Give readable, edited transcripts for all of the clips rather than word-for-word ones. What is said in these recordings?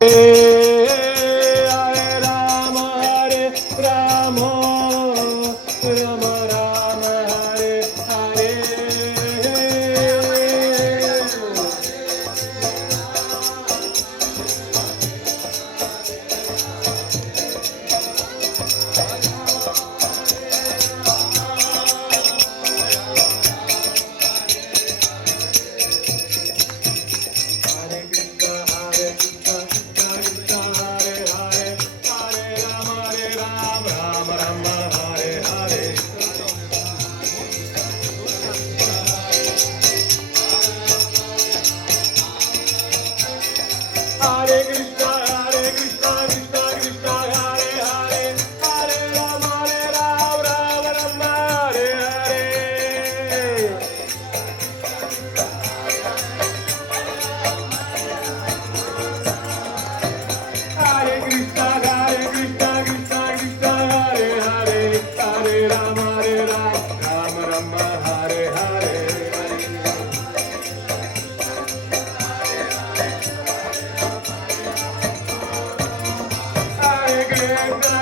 Hare Rama, Hare Rama, Rama Rama, Hare Hare. Hare Krishna, Hare Krishna, Krishna Krishna, Hare Hare, Hare Rama, Rama Rama, Hare Hare. Hare Krishna, Krishna Krishna, Hare Hare, Hare Rama, Rama Rama, Hare Hare. Hare Krishna,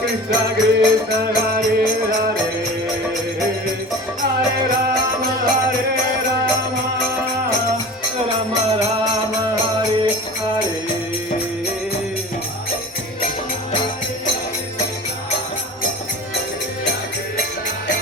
Krishna Krishna, Hare Hare, Hare Rama, Rama Rama, Hare Hare.